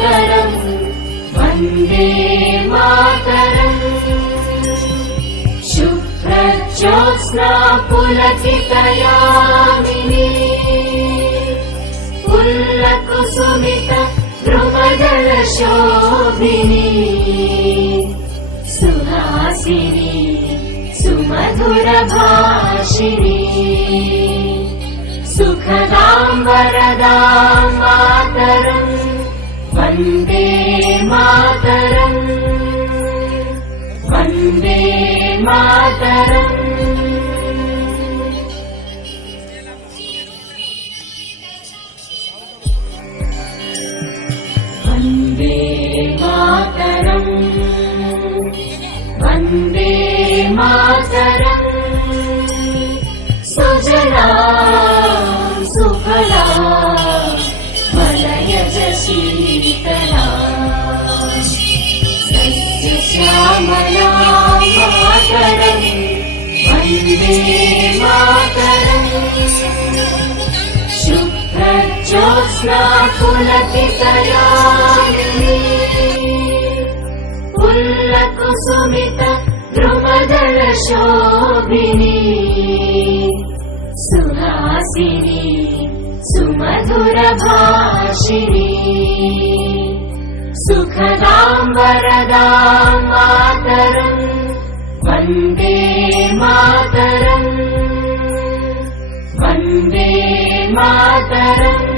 मातरम् वन्दे मातरम्। शुभ्रज्योत्स्ना पुलकितयामिनी पुल्लकुसुमित ध्रुवदलशोभिनी सुहासिनी सुमधुरभाषिणी सुखदां वरदां मातरम् वन्दे मातरम् वन्दे मातरम्। वन्दे मातरम् वन्दे मातरम्। सुजला सुफला मलयज शीतला सस्यश्यामला मातरम् वन्दे मातरम्। शुभ्रज्योत्स्ना पुलकितयामिनी पुल्लकुसुमित ध्रुवदलशोभिनी सुहासिनी सुमधुरभाषिणी सुखदां वरदां मातरम् वन्दे मातरम् वन्दे मातरम्।